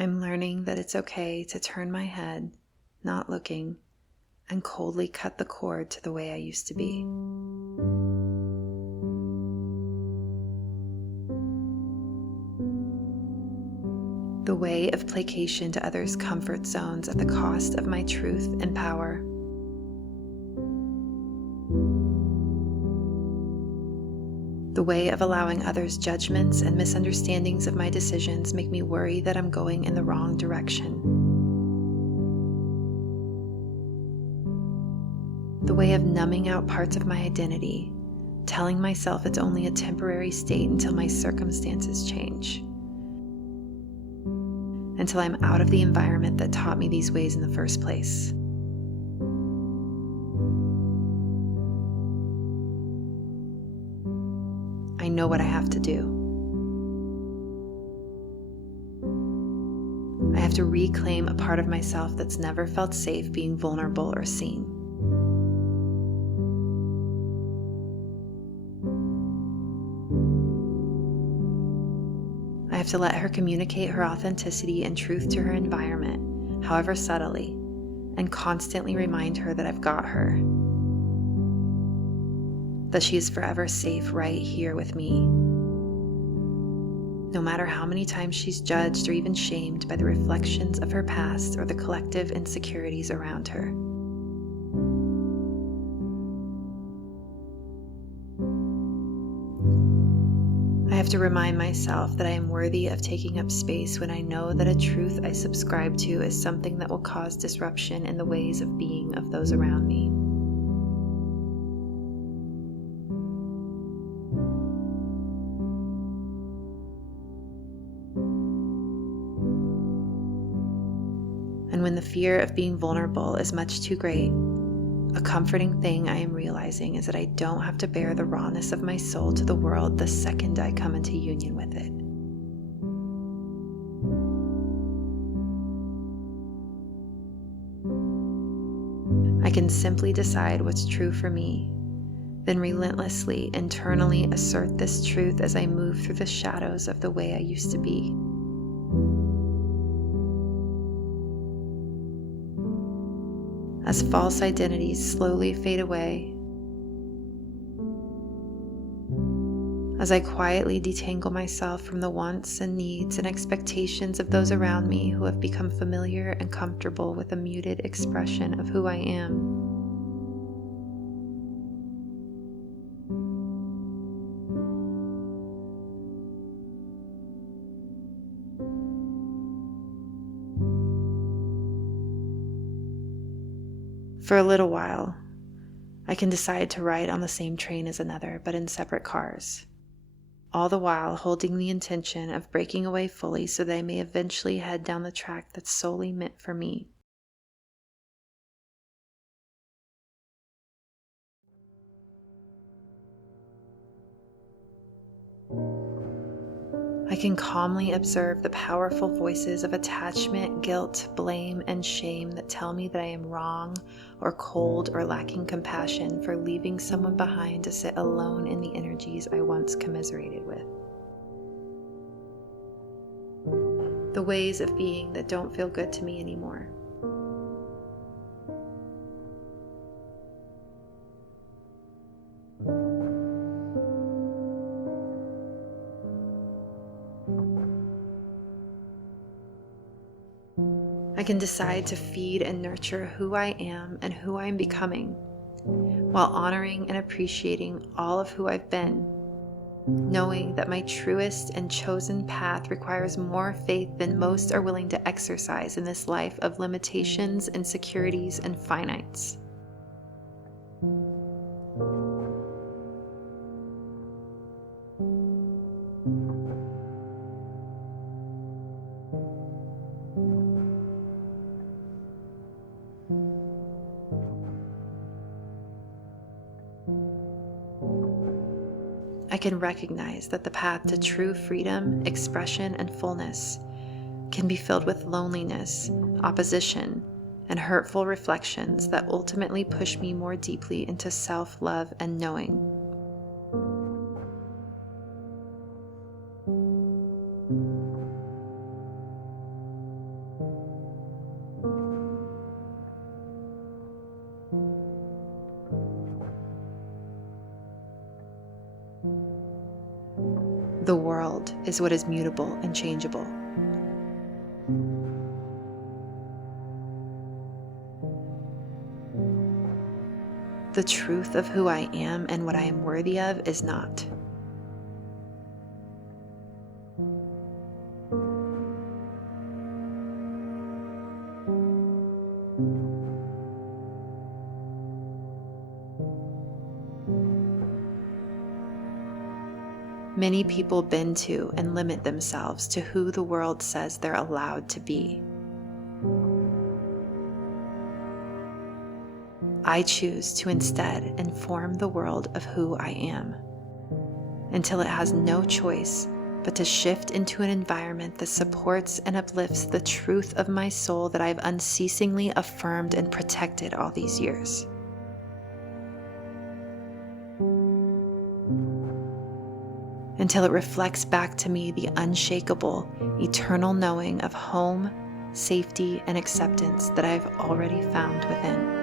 I'm learning that it's okay to turn my head, not looking, and coldly cut the cord to the way I used to be. The way of placation to others' comfort zones at the cost of my truth and power. The way of allowing others' judgments and misunderstandings of my decisions make me worry that I'm going in the wrong direction. The way of numbing out parts of my identity, telling myself it's only a temporary state until my circumstances change, until I'm out of the environment that taught me these ways in the first place. I know what I have to do. I have to reclaim a part of myself that's never felt safe being vulnerable or seen. I have to let her communicate her authenticity and truth to her environment, however subtly, and constantly remind her that I've got her. That she is forever safe right here with me. No matter how many times she's judged or even shamed by the reflections of her past or the collective insecurities around her. I have to remind myself that I am worthy of taking up space when I know that a truth I subscribe to is something that will cause disruption in the ways of being of those around me. And when the fear of being vulnerable is much too great, a comforting thing I am realizing is that I don't have to bear the rawness of my soul to the world the second I come into union with it. I can simply decide what's true for me, then relentlessly, internally assert this truth as I move through the shadows of the way I used to be. As false identities slowly fade away, as I quietly detangle myself from the wants and needs and expectations of those around me who have become familiar and comfortable with a muted expression of who I am. For a little while, I can decide to ride on the same train as another, but in separate cars, all the while holding the intention of breaking away fully so that I may eventually head down the track that's solely meant for me. I can calmly observe the powerful voices of attachment, guilt, blame, and shame that tell me that I am wrong or cold or lacking compassion for leaving someone behind to sit alone in the energies I once commiserated with. The ways of being that don't feel good to me anymore. I can decide to feed and nurture who I am and who I am becoming, while honoring and appreciating all of who I've been, knowing that my truest and chosen path requires more faith than most are willing to exercise in this life of limitations, insecurities, and finites. I can recognize that the path to true freedom, expression, and fullness can be filled with loneliness, opposition, and hurtful reflections that ultimately push me more deeply into self-love and knowing. The world is what is mutable and changeable. The truth of who I am and what I am worthy of is not. Many people bend to and limit themselves to who the world says they're allowed to be. I choose to instead inform the world of who I am, until it has no choice but to shift into an environment that supports and uplifts the truth of my soul that I've unceasingly affirmed and protected all these years. Until it reflects back to me the unshakable, eternal knowing of home, safety, and acceptance that I've already found within.